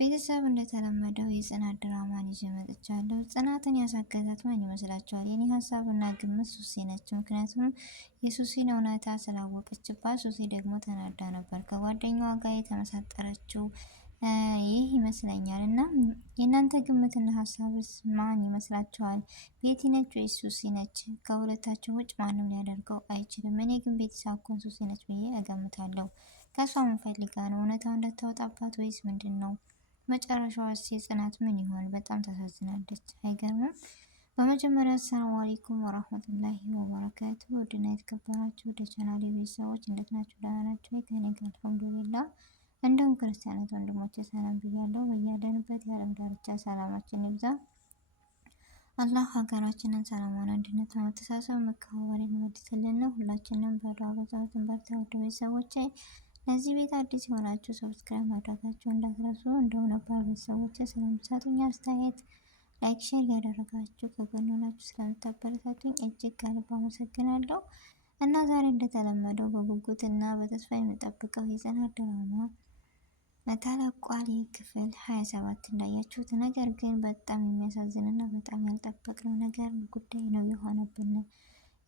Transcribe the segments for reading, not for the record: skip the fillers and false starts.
ቤተሰብ እንደተለመደው የጽናት ድራማን ይዤ መጥቻለሁ። ጽናትን ያሳገታት ማን ይመስላችኋል? የኔ ሀሳብና ግምት ሱሲ ነች። ምክንያቱም የሱሲን እውነታ ስላወቀችባት። ሱሲ ደግሞ ተናዳ ነበር ከጓደኛዋ ጋር የተመሳጠረችው ይህ ይመስለኛል። እና የእናንተ ግምትና ሀሳብስ ማን ይመስላችኋል? ቤቲ ነች ወይስ ሱሲ ነች? ከሁለታቸው ውጭ ማንም ሊያደርገው አይችልም። እኔ ግን ቤቲ ሳኮን ሱሲ ነች ብዬ እገምታለሁ። ከሷ ምን ፈልጋ ነው? እውነታው እንዳታወጣባት ወይስ ምንድን ነው? መጨረሻዋ ጽናት ምን ይሆን? በጣም ታሳዝናለች። አይገርምም? በመጀመሪያ አሰላሙ አለይኩም ወራህመቱላሂ ወበረካቱ። ውድና የተከበራችሁ ወደ ቻናሌ ቤተሰቦች እንዴት ናችሁ? ደህና ናችሁ? ከኔ ጋር አልሐምዱሊላህ። እንደውም ክርስቲያናት ወንድሞቼ ሰላም ብያለሁ። በያለንበት የዓለም ዳርቻ ሰላማችን ይብዛ። አላህ ሀገራችንን ሰላማን፣ አንድነት፣ መተሳሰብ፣ መከባበርን ይመልስልን። ሁላችንም በዱዓ በጸሎት እንበርታ። ውድ ቤተሰቦቼ ለዚህ ቤት አዲስ የሆናችሁ ሰብስክራይብ ማድረጋችሁ እንዳትረሱ። እንደው ነባር ቤተሰቦች ስለምትሰጡኝ አስተያየት ላይክ፣ ሼር ያደረጋችሁ ከጎን ሆናችሁ ስለምታበረታቱኝ እጅግ ከልብ አመሰግናለሁ። እና ዛሬ እንደተለመደው በጉጉት እና በተስፋ የምጠብቀው የጽናት ድራማ ተለቋል። ክፍል 27 እንዳያችሁት። ነገር ግን በጣም የሚያሳዝን እና በጣም ያልጠበቅነው ነገር ጉዳይ ነው የሆነብን።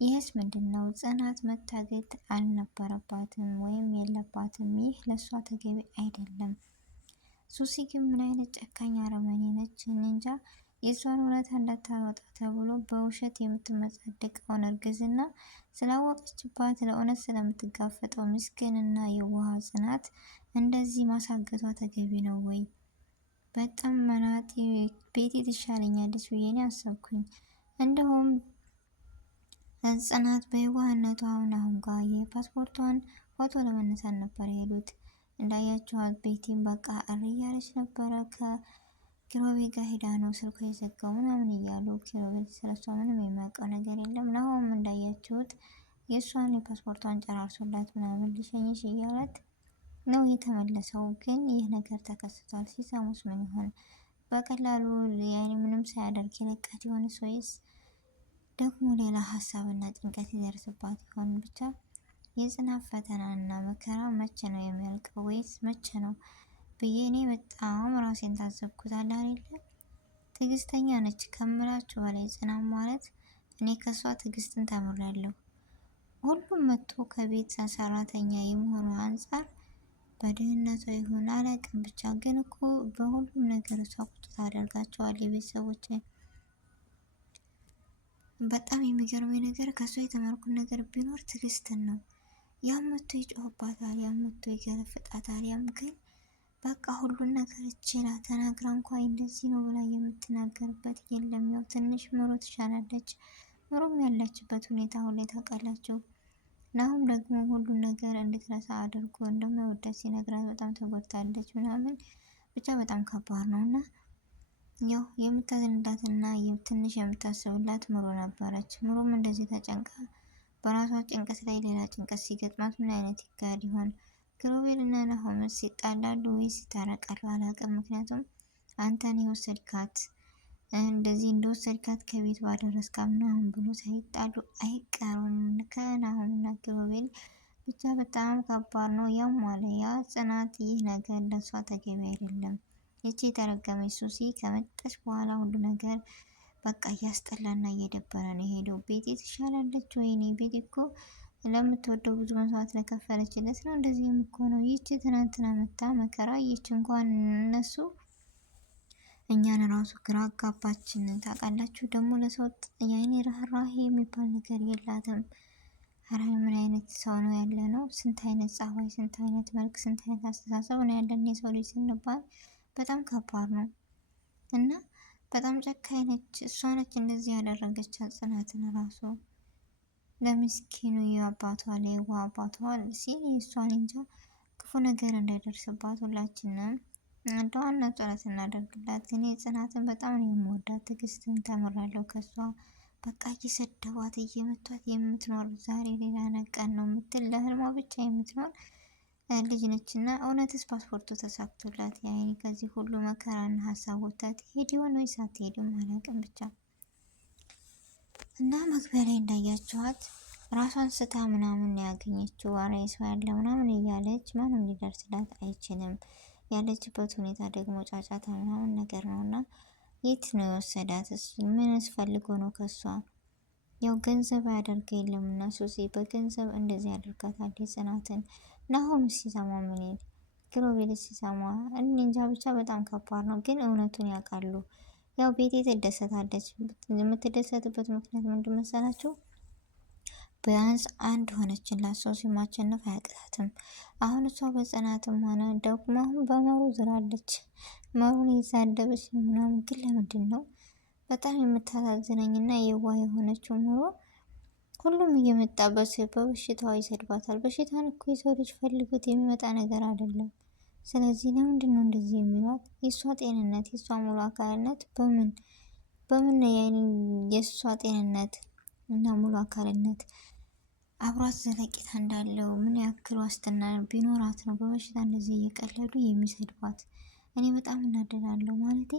ይህስ ምንድን ነው? ጽናት መታገት አልነበረባትም ወይም የለባትም። ይህ ለእሷ ተገቢ አይደለም። ሱሲ ግን ምን አይነት ጨካኝ አረመኔ ነች! እንጃ። የእሷን እውነታ እንዳታወጣ ተብሎ በውሸት የምትመጻደቀውን እርግዝና ስላወቀችባት ለእውነት ስለምትጋፈጠው ምስኪንና የዋህ ጽናት እንደዚህ ማሳገቷ ተገቢ ነው ወይ? በጣም መናጢ ቤቴ ትሻለኛለች ብዬ ነው ያሰብኩኝ። እንደውም ጽናት በየዋህነቷ አሁን ጋር የፓስፖርቷን ፎቶ ለመነሳት ነበር የሄዱት። እንዳያችኋት ቤቲም በቃ እሪ እያለች ነበረ። ከኪሮቤ ጋር ሄዳ ነው ስልኳ የዘጋው ምናምን እያሉ ኪሮቤ ስለሷ ምንም የሚያውቀው ነገር የለም። ናሆም እንዳያችሁት የእሷን የፓስፖርቷን ጨራርሶላት ምናምን ሊሸኝሽ እያላት ነው የተመለሰው። ግን ይህ ነገር ተከስቷል። ሲሰሙስ ምን ይሆን? በቀላሉ ያኔ ምንም ሳያደርግ የለቃት የሆነ ሰውስ ደግሞ ሌላ ሀሳብና ጭንቀት ይደርስባት ይሆን? ብቻ የጽናት ፈተናና መከራ መቼ ነው የሚያልቀው? ወይስ መቼ ነው ብዬ እኔ በጣም ራሴን ታዘብኩታል አይደለ? ትዕግስተኛ ነች ከምላችሁ በላይ ጽናት ማለት። እኔ ከሷ ትዕግስትን ተምሬያለሁ። ሁሉም መጥቶ ከቤት ሰራተኛ የመሆኑ አንጻር በድህነቷ ይሁን አላውቅም፣ ብቻ ግን እኮ በሁሉም ነገር እሷ ቁጭ ታደርጋቸዋል የቤተሰቦች። በጣም የሚገርመኝ ነገር ከሷ የተማርኩት ነገር ቢኖር ትዕግስትን ነው። ያም መጥቶ ይጮህባታል፣ ያም መጥቶ ይገለፍጣታል። ያም ግን በቃ ሁሉን ነገር ችላ ተናግራ እንኳን እንደዚህ ነው ብላ የምትናገርበት የለም። ያው ትንሽ ምሮ ትሻላለች። ምሮም ያለችበት ሁኔታ ሁሌ ታውቃላችሁ። ናሁም ደግሞ ሁሉን ነገር እንድትረሳ አድርጎ እንደማይወዳት ሲነግራት በጣም ተጎድታለች ምናምን። ብቻ በጣም ከባድ ነው። እና ያው የምታዝንላትና ትንሽ የምታስብላት ምሮ ነበረች። ምሮም እንደዚህ ተጨንቃ በራሷ ጭንቀት ላይ ሌላ ጭንቀት ሲገጥማት ምን አይነት ይካሄድ ይሆን? ኪሩቤል እና ናሆምስ ሲጣላሉ ወይስ ይታረቃሉ? አላውቅም። ምክንያቱም አንተን የወሰድካት እንደዚህ እንደወሰድካት ከቤት ባደረስካ ምናምን ብሎ ሳይጣሉ አይቀሩም ከናሆም እና ኪሩቤል። ብቻ በጣም ከባድ ነው። ያም አለ ያ ጽናት ይህ ነገር ለሷ ተገቢ አይደለም። ይቺ የተረገመች ሱሲ ከመጣች በኋላ ሁሉ ነገር በቃ እያስጠላና እየደበረ ነው ሄደው። ቤቴ ትሻላለች። ወይኔ ቤቴ እኮ ለምትወደው ብዙ መስዋዕት ለከፈለችለት ነው እንደዚህ የምኮነው። ይቺ ትናንትና መታ መከራ ይቺ እንኳን እነሱ እኛን ራሱ ግራ አጋባችን። ታውቃላችሁ ደግሞ ለሰው ያይኔ ርህራሄ የሚባል ነገር የላትም። ኧረ ምን አይነት ሰው ነው ያለ ነው? ስንት አይነት ጸባይ፣ ስንት አይነት መልክ፣ ስንት አይነት አስተሳሰብ ነው ያለን የሰው ልጅ ስንባል በጣም ከባድ ነው። እና በጣም ጨካኝ ነች። እሷ ነች እንደዚህ ያደረገቻት ጽናትን ራሱ ለምስኪኑ የአባቷ ለየዋ አባቷ ሲል እሷን እንጃ ክፉ ነገር እንዳይደርስባት ሁላችንም እንደዋና ጸሎት እናደርግላት። እኔ ጽናትን በጣም ነው የምወዳት። ትዕግስትን ተምራለሁ ከሷ። በቃ እየሰደቧት እየመቷት የምትኖር ዛሬ ሌላ ቀን ነው የምትል ለህልሟ ብቻ የምትኖር ልጅ ነች። እና እውነትስ ፓስፖርቱ ተሳክቶላት ያኔ ከዚህ ሁሉ መከራና ሀሳብ ወጥታ ትሄድ ይሆን ወይስ አትሄድም? አላውቅም። ብቻ እና መግቢያ ላይ እንዳያችኋት ራሷን ስታ ምናምን ያገኘችው። አረ ሰው ያለ ምናምን እያለች ማንም ሊደርስላት አይችልም። ያለችበት ሁኔታ ደግሞ ጫጫታ ምናምን ነገር ነው እና የት ነው የወሰዳት? እሱ ምንስ ፈልጎ ነው ከሷ? ያው ገንዘብ ያደርገ የለም እና ሱሲ በገንዘብ እንደዚህ ያደርጋታል ጽናትን። ናሆም ሲሰማ ምን ይል? ኪሩቤል ሲሰማ እኔ እንጃ ብቻ በጣም ከባድ ነው። ግን እውነቱን ያውቃሉ። ያው ቤቴ ትደሰታለች። የምትደሰትበት ምክንያት ምንድን መሰላችሁ? ቢያንስ አንድ ሆነችላት። ሶሲ ማሸነፍ አያቅታትም። አሁን እሷ በጽናትም ሆነ ደግሞ አሁን በመሩ ዝራለች። መሩን እየሳደበች ምናምን። ግን ለምንድን ነው በጣም የምታሳዝነኝ እና የዋህ የሆነችው መሩ? ሁሉም እየመጣ በበሽታዋ ይሰድባታል። በሽታን እኮ የሰው ልጅ ፈልጎት የሚመጣ ነገር አይደለም። ስለዚህ ለምንድን ነው እንደዚህ የሚሏት? የእሷ ጤንነት የእሷ ሙሉ አካልነት በምን የእሷ ጤንነት እና ሙሉ አካልነት አብሯት ዘለቂታ እንዳለው ምን ያክል ዋስትና ቢኖራት ነው በበሽታ እንደዚህ እየቀለዱ የሚሰድቧት? እኔ በጣም እናደዳለሁ። ማለቴ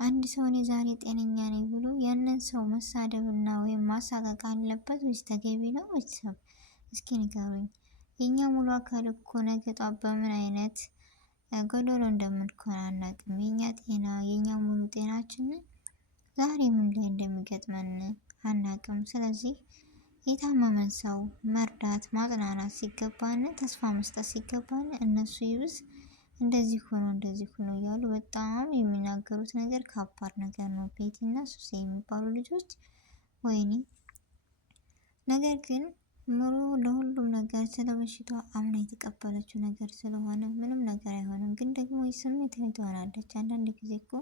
አንድ ሰው እኔ ዛሬ ጤነኛ ነኝ ብሎ ያንን ሰው መሳደብና ወይም ማሳቀቅ አለበት ወይስ ተገቢ ነው? ቤተሰብ እስኪ ንገሩኝ። የእኛ ሙሉ አካል እኮ ነገ ጧት በምን አይነት ጎዶሎ እንደምንኮን አናቅም። የእኛ ጤና የእኛ ሙሉ ጤናችንን ዛሬ ምን ላይ እንደሚገጥመን አናቅም። ስለዚህ የታመመን ሰው መርዳት ማጽናናት ሲገባን፣ ተስፋ መስጠት ሲገባን እነሱ ይብስ እንደዚህ ሆኖ እያሉ በጣም የሚናገሩት ነገር ከባድ ነገር ነው። ቤቲ እና ሱሴ የሚባሉ ልጆች ወይኔ። ነገር ግን ምሩ ለሁሉም ነገር ስለ በሽታው አምና የተቀበለችው ነገር ስለሆነ ምንም ነገር አይሆንም። ግን ደግሞ ስሜት ላይ ትሆናለች። አንዳንድ ጊዜ እኮ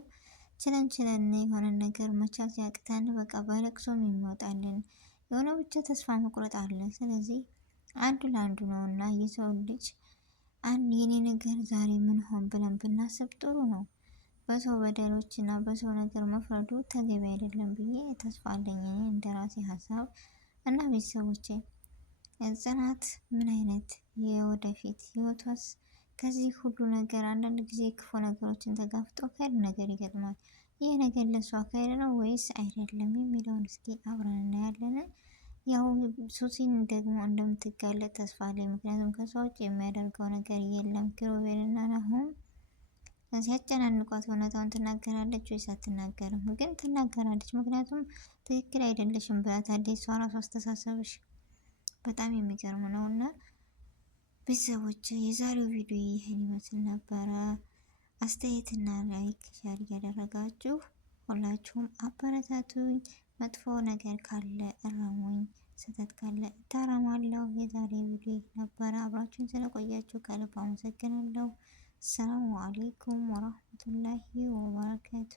ችለን የሆነ ነገር መቻል ሲያቅተን በቃ በለቅሶም የሚወጣልን የሆነ ብቻ ተስፋ መቁረጥ አለ። ስለዚህ አንዱ ለአንዱ ነው እና የሰው ልጅ አንድ የኔ ነገር ዛሬ ምን ሆን ብለን ብናስብ ጥሩ ነው። በሰው በደሎች እና በሰው ነገር መፍረዱ ተገቢ አይደለም ብዬ ተስፋ አለኝ እንደራሴ ሀሳብ እና ቤተሰቦቼ። ጽናት ምን አይነት የወደፊት ህይወቷስ ከዚህ ሁሉ ነገር አንዳንድ ጊዜ ክፉ ነገሮችን ተጋፍጦ ከይር ነገር ይገጥማል። ይህ ነገር ለሷ ከይር ነው ወይስ አይደለም የሚለውን እስኪ አብረን እናያለን። ያው ሱሲን ደግሞ እንደምትጋለጥ ተስፋ አለኝ። ምክንያቱም ከሷ ውጭ የሚያደርገው ነገር የለም። ኪሩቤል እና ናሆም ሲያጨናንቋት እውነታውን ትናገራለች ወይስ አትናገርም? ግን ትናገራለች። ምክንያቱም ትክክል አይደለሽም ብላታለች። እሷ ራሱ አስተሳሰብሽ በጣም የሚገርም ነው። እና ቤተሰቦች የዛሬው ቪዲዮ ይህን ይመስል ነበረ። አስተያየትና ላይክ ሸር እያደረጋችሁ ሁላችሁም አበረታቱኝ። መጥፎ ነገር ካለ እረሙኝ፣ ስህተት ካለ እታረማለሁ። የዛሬ ቪዲዮ ነበረ። አብራችሁን ስለቆያችሁ ከልብ አመሰግናለሁ። ሰላሙ አሌይኩም ወራህመቱላሂ ወበረካቱ።